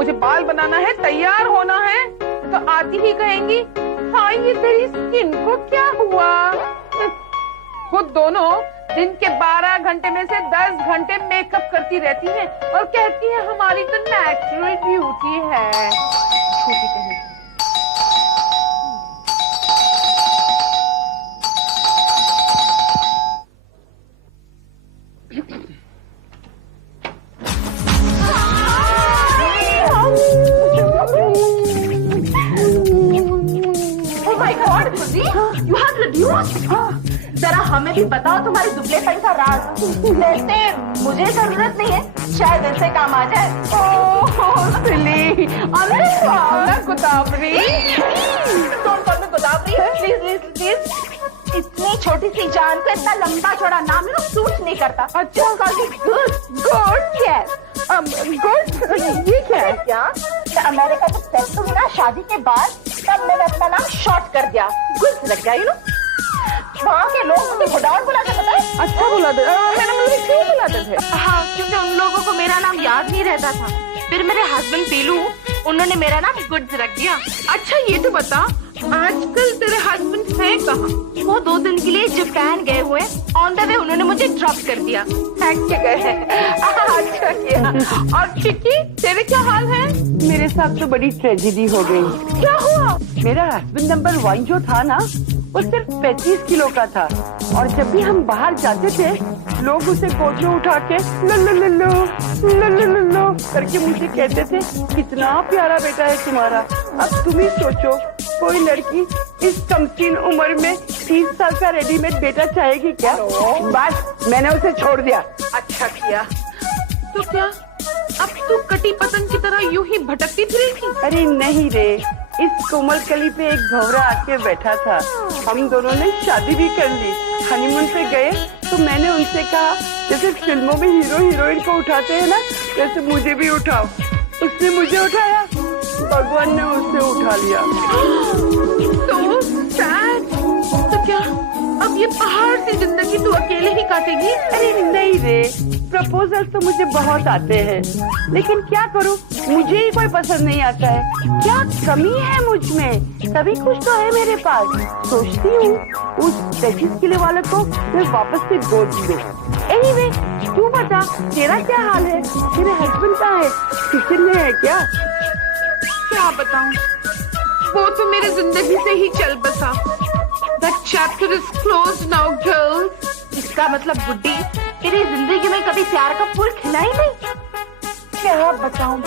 मुझे बाल बनाना है, तैयार होना है, तो आती ही कहेंगी हाँ ये तेरी स्किन को क्या हुआ। खुद दोनों दिन के 12 घंटे में से 10 घंटे मेकअप करती रहती हैं और कहती है हमारी तो नेचुरल ब्यूटी है। छोटी कहीं जरा हमें भी बताओ तुम्हारे दुबलेपन का राज। वैसे मुझे जरूरत नहीं है, शायद ऐसे काम आ जाए। ओह सिली, अरे Godavari, Godavari please please please. इतनी छोटी सी जान को इतना लंबा चौड़ा नाम है, सूट नहीं करता। अच्छा गुड गुड यस गुड। ये क्या है? क्या अमेरिका जब सेट हुई ना शादी के बाद, तब मैंने अपना नाम शॉर्ट कर दिया, गुड लग गया। यू नो वहाँ के लोग मुझे गोदावरी बुलाते थे। अच्छा बुलाते, मैंने मुझे क्यों बुलाते थे? हाँ, क्योंकि उन लोगों को मेरा नाम याद नहीं रहता था। फिर मेरे हस्बैंड पीलू, उन्होंने मेरा नाम गुड्स रख दिया। अच्छा ये तो बता, आजकल तेरे हस्बैंड हैं कहाँ? वो 2 दिन के लिए जापान गए हुए, ऑन द वे उन्होंने मुझे ड्रॉप कर दिया। के गए। अच्छा किया। और चिक्की तेरे क्या हाल है? मेरे साथ तो बड़ी ट्रेजेडी हो गई। क्या हुआ? मेरा हस्बैंड नंबर 1 जो था ना, वो सिर्फ 35 किलो का था, और जब भी हम बाहर जाते थे लोग उसे गोद में उठा के लो करके मुझे कहते थे कितना प्यारा बेटा है तुम्हारा। अब तुम ही सोचो, कोई लड़की इस कमसीन उम्र में 30 साल का रेडीमेड बेटा चाहेगी क्या? बस मैंने उसे छोड़ दिया। अच्छा किया। तो क्या अब तू कटी पतंग की तरह यूं ही भटकती फिरेगी? अरे नहीं रे, इस कोमल कली पे एक भंवरा आके बैठा था। हम दोनों ने शादी भी कर ली। हनीमून पे गए तो मैंने उनसे कहा जैसे फिल्मों में हीरो हीरोइन को उठाते हैं ना, वैसे मुझे भी उठाओ। उसने मुझे उठाया, भगवान ने उसे उठा लिया। So sad। तो क्या अब ये पहाड़ सी जिंदगी तू अकेले ही काटेगी? अरे नहीं रे, प्रपोजल तो मुझे बहुत आते हैं, लेकिन क्या करूं, मुझे ही कोई पसंद नहीं आता है। क्या कमी है मुझ में? सभी कुछ तो है मेरे पास। सोचती हूँ उस 35 किलो वाले को मैं वापस से गोद दूं। एनीवे, तू बता तेरा क्या हाल है? तेरे हस्बैंड कहाँ है? किचन में है क्या? क्या बताऊं, वो तो मेरी जिंदगी से ही चल बसा। That chapter is closed now, girls। इसका मतलब बुड्ढी तेरी जिंदगी में कभी प्यार का फूल खिला ही नहीं। क्या बताऊं,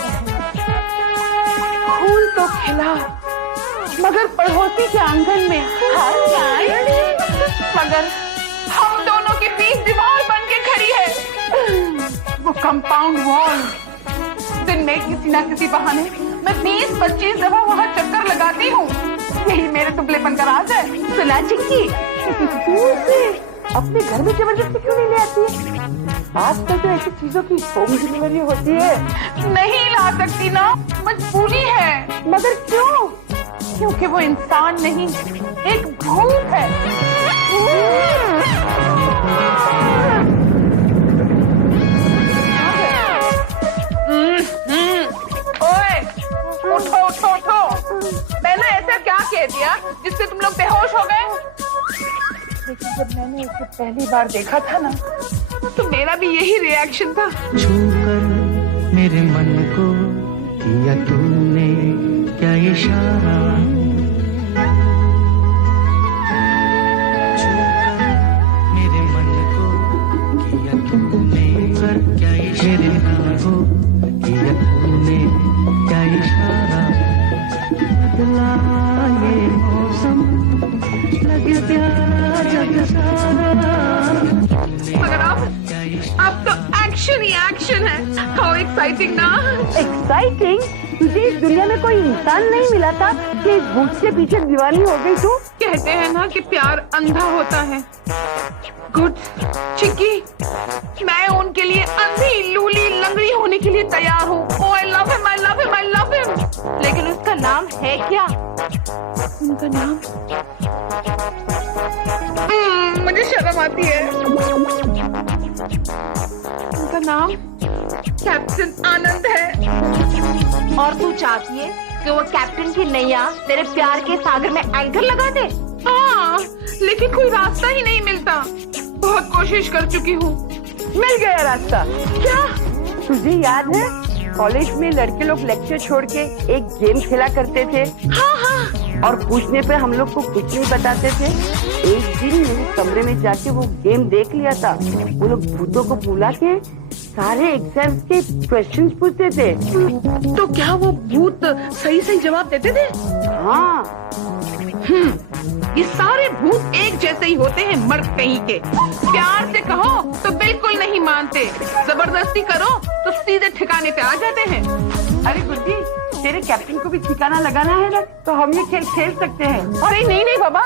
फूल तो खिला मगर पड़ोसी के आंगन में। मगर हम दोनों के बीच दीवार बन के खड़ी है, वो कंपाउंड वॉल। दिन में किसी ना किसी बहाने मैं 20-25 दफा वहाँ चक्कर लगाती हूँ। यही मेरे दुबलेपन का राज है। सुना चिक्की, अपने घर में जबरदस्ती क्यों नहीं ले आती है? आजकल तो ऐसी चीजों की होम डिलीवरी होती है। नहीं ला सकती ना, मजबूरी है। मगर क्यों? क्योंकि वो इंसान नहीं, एक भूत है। ओए, उठो उठो उठो। मैंने ऐसा क्या कह दिया जिससे तुम लोग बेहोश हो गए? लेकिन जब मैंने उसे पहली बार देखा था ना, तो मेरा भी यही रिएक्शन था। छूकर मेरे मन को किया तूने क्या इशारा, छूकर मेरे मन को किया तूने क्या इशारा, किया तूने क्या इशारा। बदला ये मौसम लगे प्यारा जग सारा। मगर अब तो एक्शन ही एक्शन है। हाउ एक्साइटिंग ना। एक्साइटिंग? तुझे इस दुनिया में कोई इंसान नहीं मिला था कि इस भूत के पीछे दीवानी हो गई तू? कहते हैं ना कि प्यार अंधा होता है। गुड चिक्की, मैं उनके लिए अंधी लूली लंगड़ी होने के लिए तैयार हूँ। Oh, I love him, I love him, I love him। लेकिन उसका नाम है क्या? उनका नाम मुझे शर्म आती है। उनका नाम कैप्टन आनंद है। और तू चाहती है कि वो कैप्टन की नैया तेरे प्यार के सागर में एंकर लगा दे? हाँ, लेकिन कोई रास्ता ही नहीं मिलता। बहुत कोशिश कर चुकी हूँ। मिल गया रास्ता। क्या तुझे याद है कॉलेज में लड़के लोग लेक्चर छोड़ के एक गेम खेला करते थे? हाँ हाँ। और पूछने पे हम लोग को कुछ नहीं बताते थे। एक दिन मेरे कमरे में जाके वो गेम देख लिया था। वो लोग भूतों को बुला के सारे एग्जाम्स के क्वेश्चंस पूछते थे। तो क्या वो भूत सही सही जवाब देते थे? हाँ। ये सारे भूत एक जैसे ही होते हैं, मर्द कहीं के। प्यार से कहो तो बिल्कुल नहीं मानते, जबरदस्ती करो तो सीधे ठिकाने पे आ जाते हैं। अरे गुड्डी, तेरे कैप्टन को भी ठिकाना लगाना है ना, तो हम ये खेल खेल सकते हैं। अरे नहीं नहीं बाबा,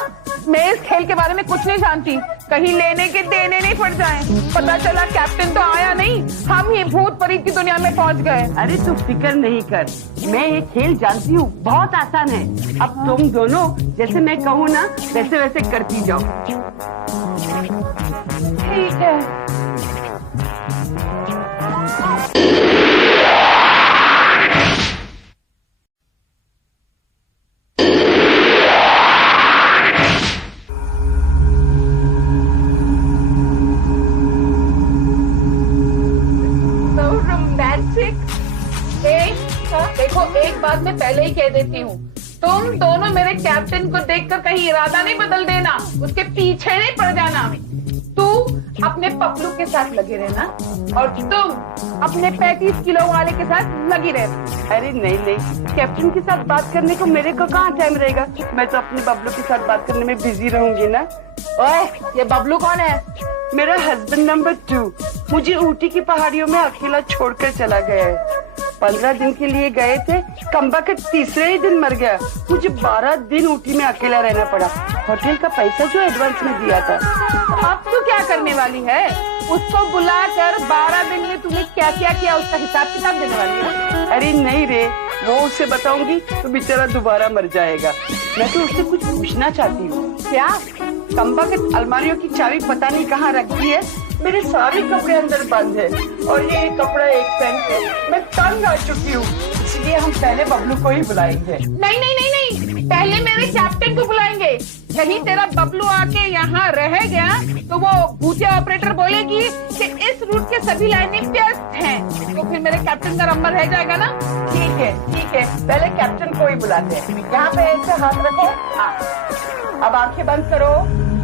मैं इस खेल के बारे में कुछ नहीं जानती। कहीं लेने के देने नहीं पड़ जाए। पता चला कैप्टन तो आया नहीं, हम ही भूत परी की दुनिया में पहुंच गए। अरे तू फिक्र नहीं कर, मैं ये खेल जानती हूँ, बहुत आसान है। अब तुम दोनों जैसे मैं कहूँ ना वैसे वैसे करती जाओ। ठीक है। देखो, एक बात मैं पहले ही कह देती हूँ, तुम दोनों मेरे कैप्टन को देखकर कहीं इरादा नहीं बदल देना, उसके पीछे नहीं पड़ जाना। तू अपने पपलू के साथ लगे रहना और तुम अपने 35 किलो वाले के साथ लगी रहना। अरे नहीं नहीं, कैप्टन के साथ बात करने को मेरे को कहाँ टाइम रहेगा। मैं तो अपने बबलू के साथ बात करने में बिजी रहूंगी ना। ओए, ये बबलू कौन है? मेरा हस्बैंड नंबर 2 मुझे ऊटी की पहाड़ियों में अकेला छोड़कर चला गया है। 15 दिन के लिए गए थे, कमबख्त तीसरे ही दिन मर गया। मुझे 12 दिन ऊटी में अकेला रहना पड़ा। होटल का पैसा जो एडवांस में दिया था। अब तू क्या करने वाली है? उसको बुलाकर 12 दिन में तूने क्या क्या किया उसका हिसाब किताब देने वाली है? अरे नहीं रे, वो उसे बताऊंगी तो बेचारा दोबारा मर जाएगा। मैं तो उससे कुछ पूछना चाहती हूँ। क्या? कमबख्त अलमारियों की चाबी पता नहीं कहाँ रख दी है। मेरे सारे कपड़े अंदर बंद है और ये एक कपड़ा एक पहन के मैं तंग आ चुकी हूँ। इसलिए हम पहले बबलू को ही बुलाएंगे। नहीं नहीं नहीं नहीं, पहले मेरे कैप्टन को बुलाएंगे। कहीं तेरा बबलू आके यहाँ रह गया तो वो भूतिया ऑपरेटर बोलेगी कि इस रूट के सभी लाइनें व्यस्त हैं, तो फिर मेरे कैप्टन का नंबर रह जाएगा ना। ठीक है, पहले कैप्टन को ही बुलाते हैं। यहाँ पे ऐसे हाथ रखो। अब आंखें बंद करो।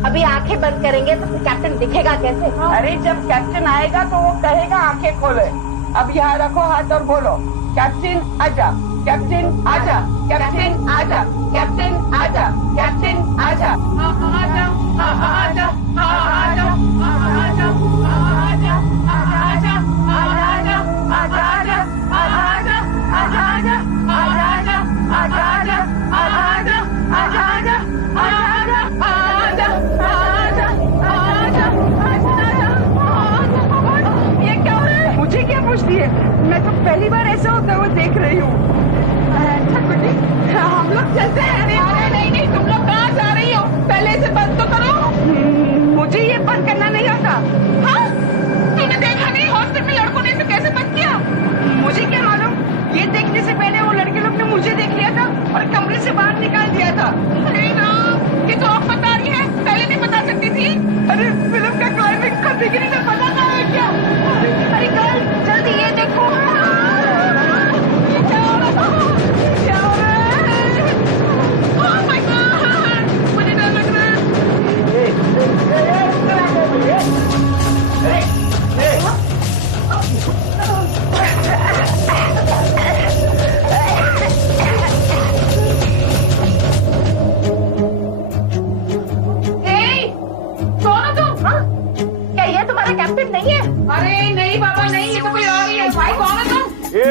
अभी आंखें बंद करेंगे तो फिर कैप्टन दिखेगा कैसे? अरे जब कैप्टन आएगा तो वो कहेगा आंखें खोले। अब यहाँ रखो हाथ और बोलो, कैप्टन आजा, कैप्टन आजा, कैप्टन आजा, कैप्टन आजा, कैप्टन आजा। आजा, आजा, आजा, आजा, आजा, आजा, आजा, आजा, आजा, आजा, आजा, आजा, आजा, आजा, ये क्या हो रहा है? मुझे क्या पूछती है? मैं तो पहली बार ऐसा होता हुआ देख रही हूँ। हम लोग चलते हैं। अरे नहीं नहीं, तुम लोग कहाँ जा रही हो? पहले इसे बंद तो करो। मुझे ये बंद करना नहीं आता। हाँ? तूने देखा नहीं हॉस्टल में लड़कों ने इसे कैसे बंद किया? मुझे क्या मालूम, ये देखने से पहले वो लड़के लोग ने मुझे देख लिया था और कमरे से बाहर निकाल दिया था। अरे राम, ये तो आप बता रही है, पहले नहीं बता सकती थी? अरे फिल्म का क्लाइमेक्स का बिगिनिंग में पता ना है क्या? अरे गर्ल, जल्दी ये देखो। ये क्या हो रहा है? क्या हो रहा है? Oh my God, मुझे डर लग रहा है। क्या ये तुम्हारा कैप्टन नहीं है? अरे नहीं बाबा नहीं, ये तो कोई और ही है। भाई कौन है तुम? ये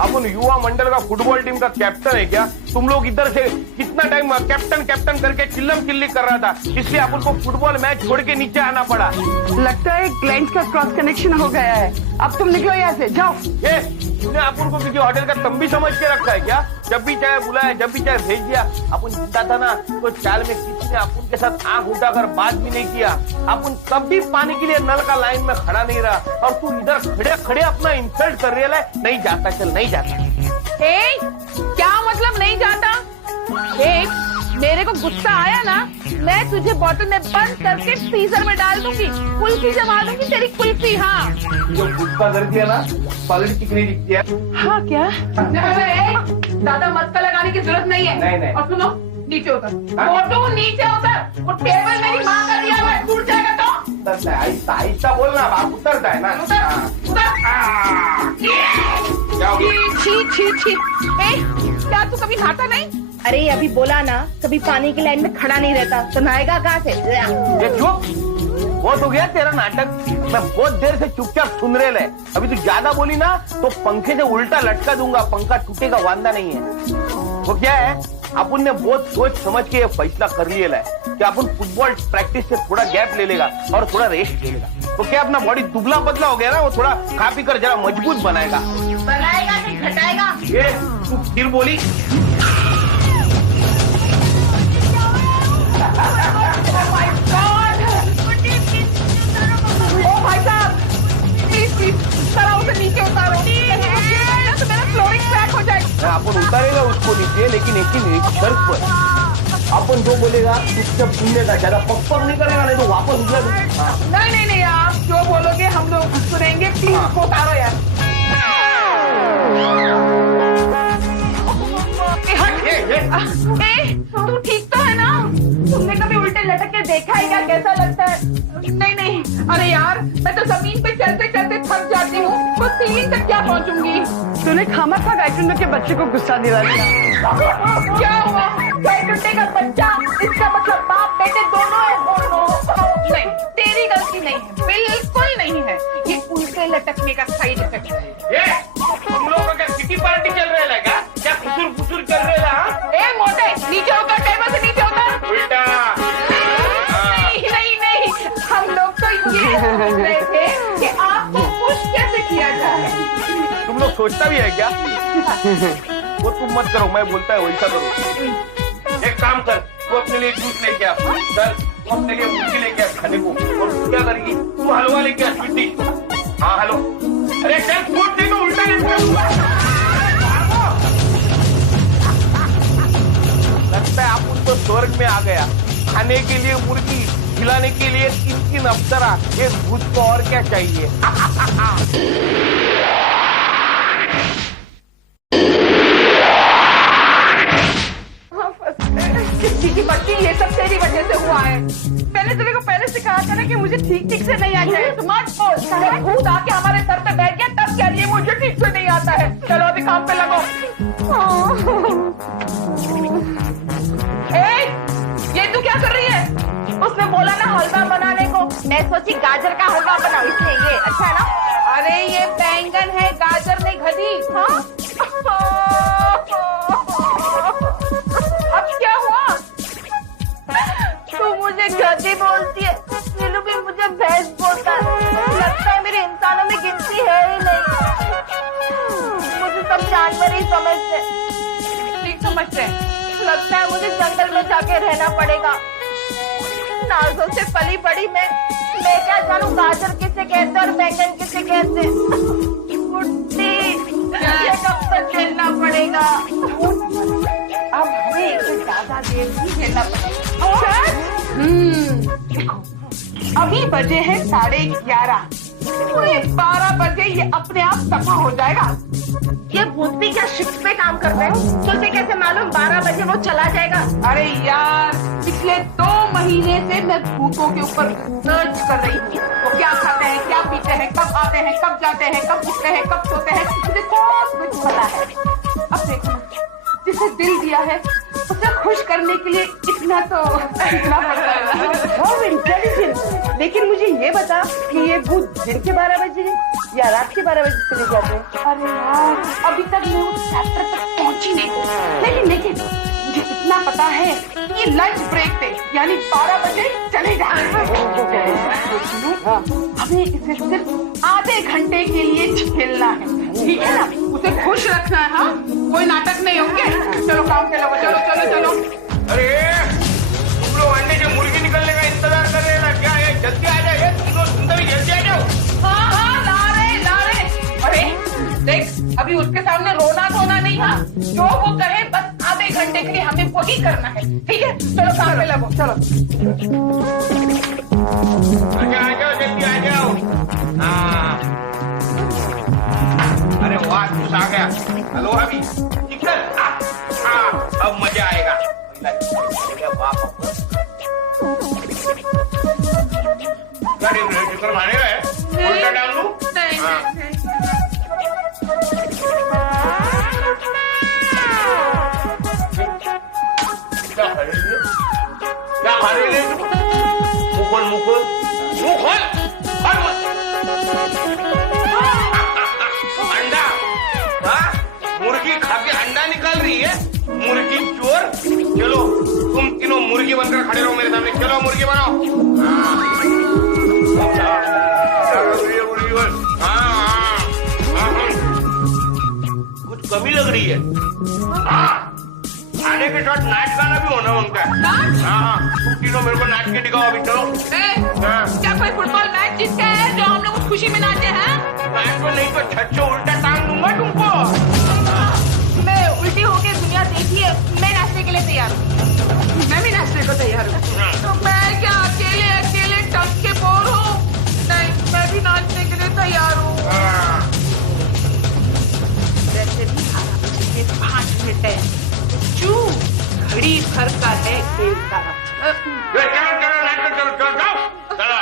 अपन युवा मंडल का फुटबॉल टीम का कैप्टन है क्या? तुम लोग इधर से कितना टाइम कैप्टन कैप्टन करके चिल्लम चिल्ली कर रहा था, इसलिए अपन को फुटबॉल मैच छोड़ के नीचे आना पड़ा। लगता है क्लाइंट का क्रॉस कनेक्शन हो गया है। अब तुम निकलो यहाँ से, जाओ। ये तूने अपन को किसी होटल का तंबी समझ के रखा है क्या? जब भी चाहे बुलाया, जब भी चाहे भेज दिया। अपन जीता था ना तो चाल में किसी ने अपन के साथ आंख उठाकर बात भी नहीं किया। अपन कभी पानी के लिए नल का लाइन में खड़ा नहीं रहा और तू इधर खड़े खड़े अपना इंसल्ट कर रही है। नहीं जाता, चल नहीं जाता। क्या मतलब नहीं जाता? मेरे को गुस्सा आया ना, मैं तुझे बोतल में बंद करके फ्रीजर में डाल दूंगी, कुल्फी जमा दूंगी तेरी कुल्फी। हाँ जो गुस्सा कर दिया ना, पलट चिकनी दिखती है। हाँ क्या? ज्यादा मक्का लगाने की जरूरत नहीं है। नहीं। और सुनो, नीचे उतर, फोटो नीचे उतर, वो टेबल मेरी माँ का दिया हुआ है, टूट जाएगा तो। उतरता है, आहिस्ता आहिस्ता बोलना, बाप उतरता है ना। क्या हो गया? छी। क्या तू कभी नहाता नहीं? अरे अभी बोला ना, कभी पानी की लाइन में खड़ा नहीं रहता, तो नहाएगा कहाँ से? ये चुप, बहुत हो गया तेरा नाटक। मैं बहुत देर से चुपचाप सुन रहे ले। अभी तू ज्यादा बोली ना तो पंखे से उल्टा लटका दूंगा, पंखा टूटेगा, वांदा नहीं है। वो क्या है, अपन ने बहुत सोच समझ के ये फैसला कर लिया है कि अपन फुटबॉल प्रैक्टिस से थोड़ा गैप ले लेगा और थोड़ा रेस्ट ले लेगा। तो क्या अपना बॉडी दुबला पतला हो गया ना, वो थोड़ा खा पी कर जरा मजबूत बनाएगा कि घटाएगा? ये तू फिर बोली। भाई साहब, प्लीज जरा उसे नीचे उतारो, तो मेरा फ्लोरिंग क्रैक हो जाएगा। अपन उतारेगा उसको नीचे, लेकिन एक शर्त पर, अपन जो बोलेगा चुपचाप सुनने का, ज्यादा पक नहीं करेगा, नहीं तो वापस उतरेगा। नहीं, आप जो बोलोगे हम लोग सुनेंगे, प्लीज उसको उतारो यार। तू ठीक तो है ना? तुमने कभी उल्टे लटक के देखा है क्या, कैसा लगता है? नहीं, अरे यार, मैं तो जमीन पे चलते चलते थक जाती हूँ, तो सीलिंग तक क्या पहुँचूंगी? तूने खामखा गायटुंडो के बच्चे को गुस्सा दिला दिया। क्या हुआ? गायटुंडे का बच्चा, इसका मतलब बाप बेटे दोनों है, दोनों। नहीं, तेरी गलती नहीं है, बिल्कुल नहीं है, ये उल्टे लटकने का साइड इफेक्ट है। तुम लोगों का क्या किटी पार्टी चल रहा है क्या फुसुर चल रहा है? ए मोटे, नीचे उतर, टेबल से नीचे उतर। उल्टा। नहीं, हम लोग तो ये सोच रहे थे कि आपको खुश कैसे किया जाए। तुम लोग सोचता भी है क्या? वो तुम मत करो, मैं बोलता है वैसा करो। एक काम कर, तू अपने लिए जूस लेके आ, चल तू अपने लिए मुर्गी लेके आ खाने को, और तू क्या करेगी, तू हलवा लेके आ, स्वीटी। हाँ हेलो, अरे चल फूट दे, तो उल्टा लगता है आप उनको स्वर्ग में आ गया। खाने के लिए मुर्गी, खिलाने के लिए 3 अप्सरा, ये भूत को और क्या चाहिए? की बच्ची, ये सब तेरी वजह से हुआ है। मैंने तेरे को पहले से कहा था ना कि मुझे ठीक से नहीं आता है। मत बोल, भूत आके हमारे सर पे बैठ गया तब कह रही है मुझे ठीक से नहीं आता है। चलो अभी काम पे लगो। ये तू क्या कर रही है? उसने बोला ना हलवा बनाने को, मैं सोची गाजर का हलवा बनाऊं, इसलिए ये अच्छा है ना। अरे ये बैंगन है, गाजर नहीं गधी। हाँ? अब क्या हुआ? तू मुझे गधी बोलती है, नीलू भी मुझे भैंस बोलता है। लगता है मेरे इंसानों में गिनती है ही नहीं, मुझे सब जानवर ही समझते। ठीक समझते हैं। लगता है मुझे जंगल में जाके रहना पड़ेगा। नाजों से पली बड़ी मैं क्या जानूं गाजर किसे कहते और बैंगन किसे कहते। मुझे कब तक खेलना पड़ेगा? अब हमें इसे ज्यादा देर नहीं खेलना पड़ेगा। देखो, अभी बजे हैं 11:30, पूरे 12 बजे ये अपने आप सफा हो जाएगा। ये भूत भी क्या शिफ्ट पे काम कर रहे हैं? तुझे कैसे मालूम 12 बजे वो चला जाएगा? अरे यार, पिछले 2 महीने से मैं भूतों के ऊपर सर्च कर रही थी। वो क्या खाते हैं, क्या पीते हैं, कब आते हैं, कब जाते हैं, कब उठते हैं, कब सोते हैं, मुझे सब कुछ पता है। अब देखो, जिसे दिल दिया है उसे खुश करने के लिए इतना तो सीखना पड़ता है। बहुत इंटेलिजेंट। लेकिन मुझे ये बता कि ये भूत दिन के 12 बजे या रात के 12 बजे चले जाते हैं? अरे यार, अभी तक मैं उस चैप्टर तक पहुंची नहीं। लेकिन मुझे इतना पता है कि लंच ब्रेक पे यानी 12 बजे चले जाएंगे। हमें इसे सिर्फ आधे घंटे के लिए खेलना है, ठीक है ना? उसे खुश रखना है। हाँ, कोई नाटक नहीं होंगे। चलो काम पे लगो, चलो चलो चलो। अरे तुम लोग अंडे के मुर्गी निकलने का इंतजार कर रहे हैं ना क्या? ये जल्दी आ जाए, तुम लोग सुंदरी जल्दी आ जाओ। हाँ, ला रहे। अरे देख, अभी उसके सामने रोना धोना नहीं है। जो वो करे बस आधे घंटे के लिए हमें वही करना है, ठीक है? चलो काम पे लगो, चलो। आ जाओ जल्दी आ जाओ। हाँ अरे वाह जुस आ गया। हेलो अभी चिकन। हाँ अब मजा आएगा। क्या चिकन खाने का है? उल्टा डाल दूं? नहीं हाँ। क्या खा रही है? क्या खा रही है? मुँह खोल मुँह खोल मुँह खोल खोल मत। अंडा हाँ मुर्गी खा के अंडा निकाल रही है मुर्गी चोर। चलो तुम तीनों मुर्गी बनकर खड़े रहो मेरे सामने। चलो मुर्गी बनाओ। कुछ कमी लग रही है। खाने के साथ नाच गाना भी होना उनका। हाँ तुम तीनों मेरे को नाच के दिखाओ अभी। चलो क्या कोई फुटबॉल मैच जीत गया है जो हम लोग उस खुशी में नाचे हैं? नाच को नहीं तो छच्चो उल्टा टांग दूंगा तुमको। मैं उल्टी होके दुनिया देखी है, मैं नाचने के लिए तैयार हूँ। मैं भी नाचने को तैयार हूँ। तो मैं क्या अकेले अकेले टक के बोर हूँ? नहीं, मैं भी नाचने के लिए तैयार हूँ। वैसे भी 5 मिनट है, चू घड़ी भर का है खेल सारा। चलो चलो नाच चलो चलो चलो चलो।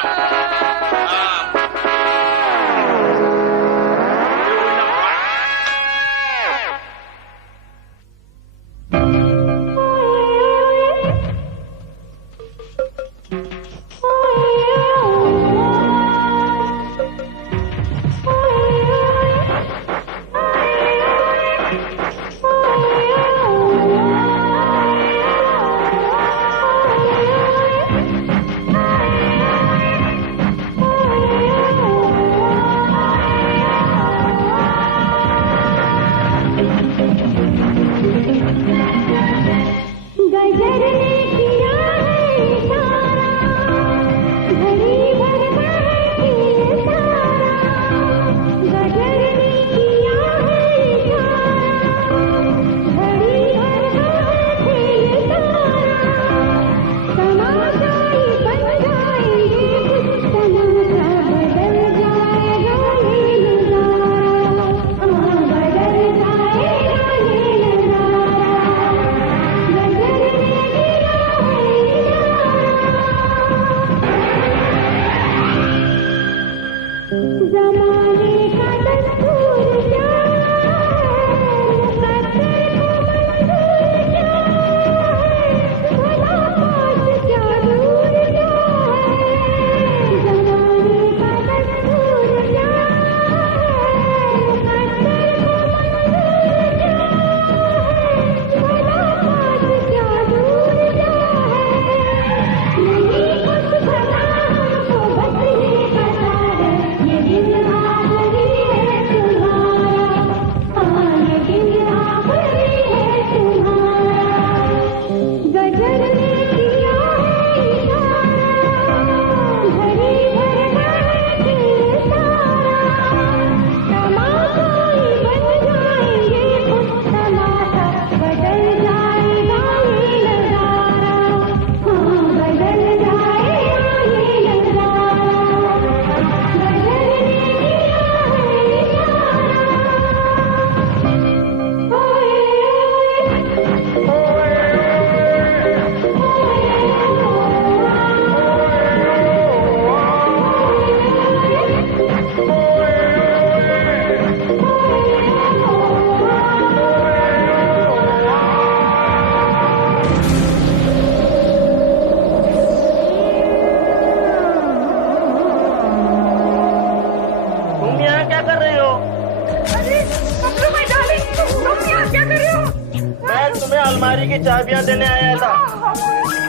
अलमारी की चाबियां देने आया था।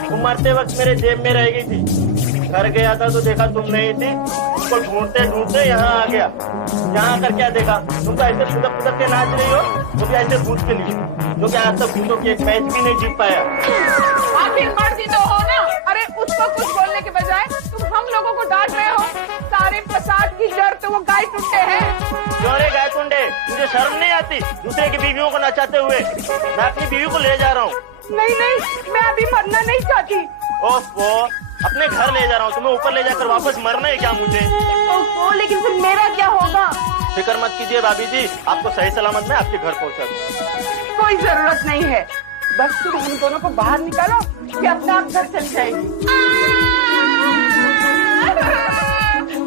तुम मरते वक्त मेरे जेब में रह गई थी। घर गया था तो देखा तुम नहीं थी, उसको ढूंढते ढूंढते यहाँ आ गया। यहाँ आकर क्या देखा, तुम तो ऐसे पुदक पुदक के नाच रही हो, वो भी ऐसे भूत के लिए जो कि आज तक भूतों की एक मैच भी नहीं जीत पाया। आखिर मर्जी तो हो ना। अरे उसको कुछ बोलने के बजाय तुम हम लोगों को डांट रहे हो। सारे फसाद की जड़ तो वो गाय टूटे हैं। जो क्यों रे गायकुंडे, तुझे शर्म नहीं आती दूसरे की बीवियों को नचाते हुए? मैं अपनी बीवी को ले जा रहा हूँ। नहीं नहीं, मैं अभी मरना नहीं चाहती। ओफो, अपने घर ले जा रहा हूँ, तुम्हें ऊपर ले जाकर वापस मरना है क्या मुझे? ओहो, लेकिन फिर मेरा क्या होगा? फिक्र मत कीजिए भाभी जी, आपको सही सलामत मैं आपके घर पहुँचा दूँ। कोई जरूरत नहीं है, बस तुम हम दोनों को बाहर निकालो कि अपने आप घर चल जाएगी।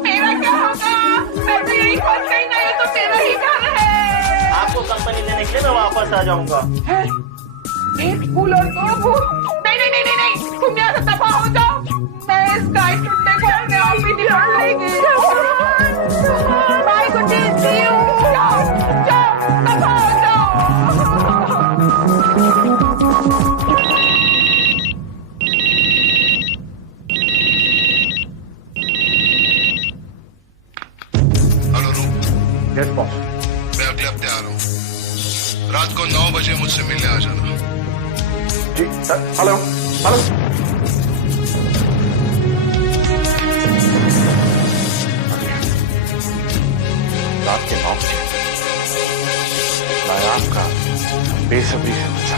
मेरा क्या होगा? मैं तो यही फंस गई ना, ये तो मेरा ही घर है। आपको कंपनी देने के लिए मैं वापस आ जाऊंगा। एक फूल और दो फूल? नहीं नहीं नहीं नहीं नहीं, तुम यहाँ से दफा हो जाओ। मैं इस गाय टुंडे को अपने आप ही निकाल लेंगी। Bye Guddi, see you. जाओ जाओ, दफा हो जाओ। हेलो रूप, यस बॉस। मैं अगले हफ्ते आ रहा हूँ। रात को 9 बजे मुझसे मिलने आ जाना। जी सर। Hello hello. रात के 9 बजे मैं आपका बेसब्री से